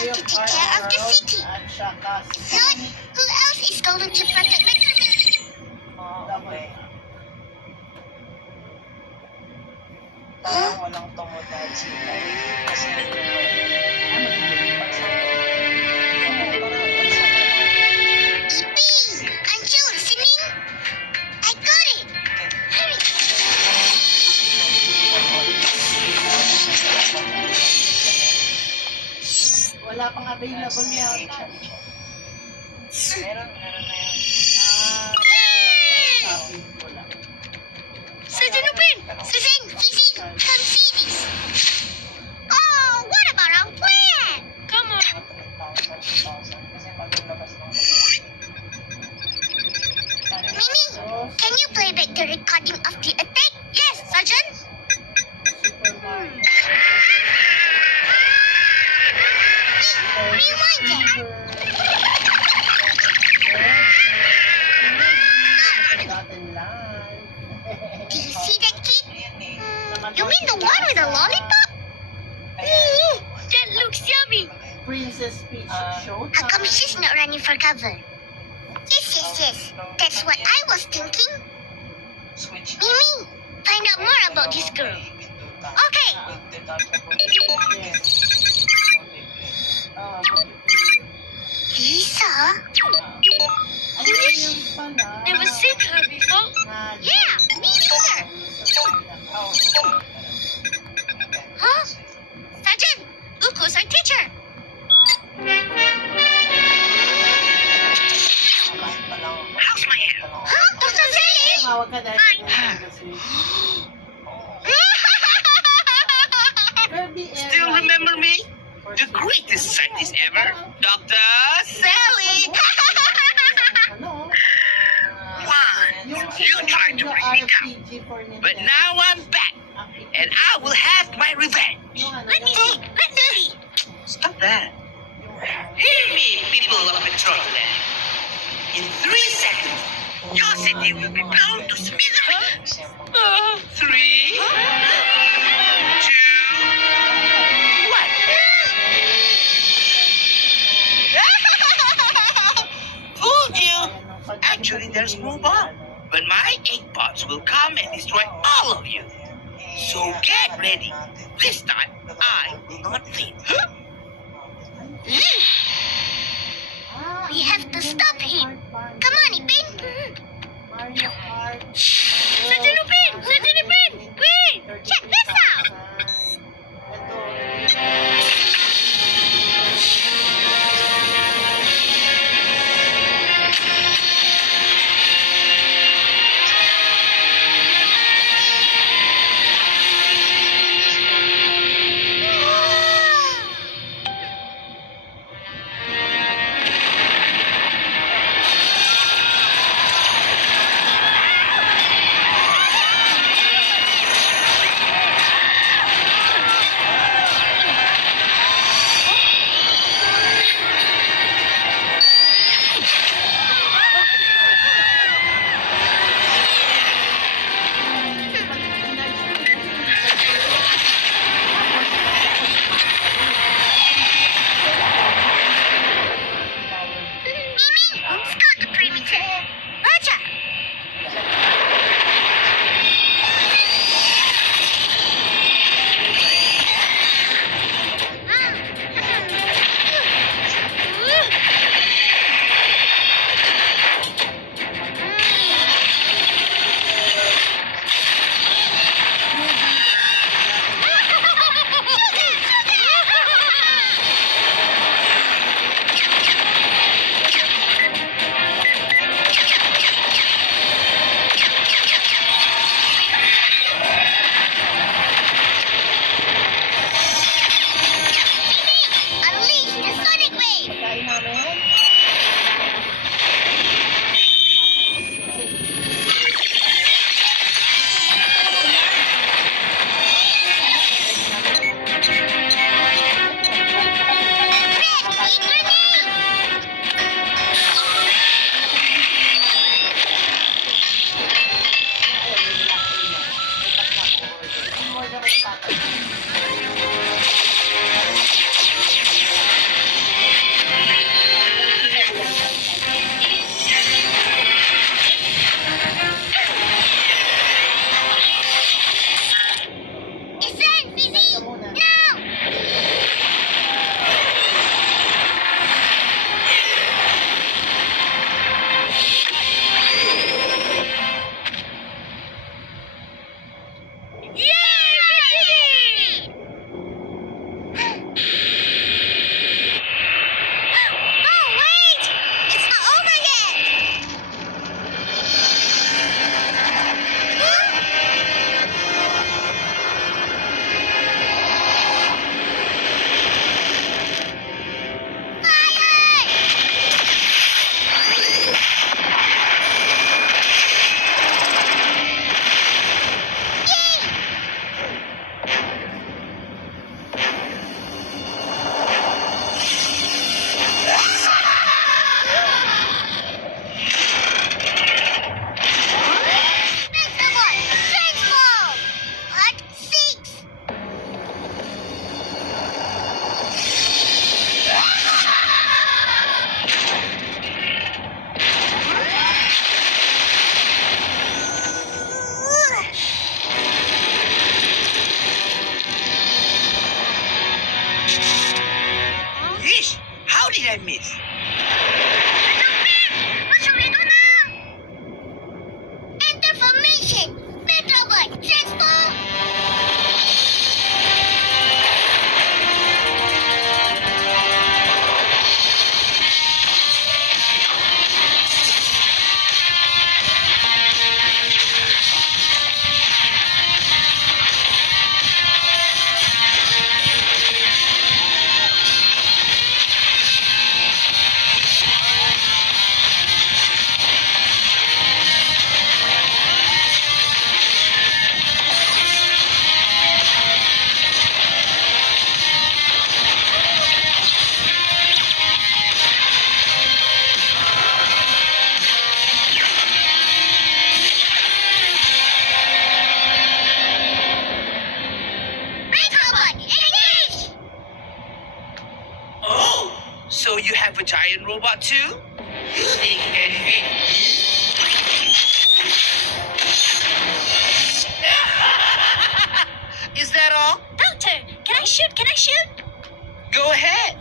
have to take care of the city. Lord, who else is going to protect my family? Okay. Parang walang tumutad si Tay. Kasi Iping, aren't you listening? I got it. Hurry. Wala pang available yata. Meron na yun. Shopping ko lang. Sergeant Lupin! Suzanne, Fifi, come see this. Oh, what about our plan? Come on. 3,000. Kasi maglabas ng Mimi, can you play back the recording of the attack? Yes, Sergeant. Super Mario. Rewind it. Forgotten Land. Do you see that kid? Ayan eh. You mean the one with the lollipop? That looks yummy. Princess Peach How Showtime. come she's not running for cover? Yes. That's what I was thinking. Switch. Mimi, find out more about this girl. Okay. Yes. Multiplayer. Lisa? Ano yun pala? Never seen her before. Yeah, me neither. Huh? Sergeant, look who's our teacher. How's my hair? Huh? Dr. Zeli? Tumawag ka dahil Fine. Nintendo Switch. Kirby Still Air remember me? for The greatest scientist ever, Dr. Sally! Ano? One, you tried to bring me down, RPG for Nintendo. but now I'm back, and I will have my revenge. Yung ano, Let me see. Let me see. Stop that. yung ano. Hear me, people of Metropolis. In 3 seconds, your city will be blown to smithereens. 3, 2, 1. Fooled you! Actually, there's no bomb. But my ink pots will come and destroy all of you. So get ready. This time, I will not fail. We have to stop him. Come on, Ipin. Mario Kart. Sergeant Lupin! Sergeant Lupin! Wait! Check this out! How did I miss? Masurino na! Enter formation! Metrobot, transform! Metrobot, engage! Oh, so you have a giant robot too? You think anything? Is that all? Doctor, can I shoot? Can I shoot? Go ahead.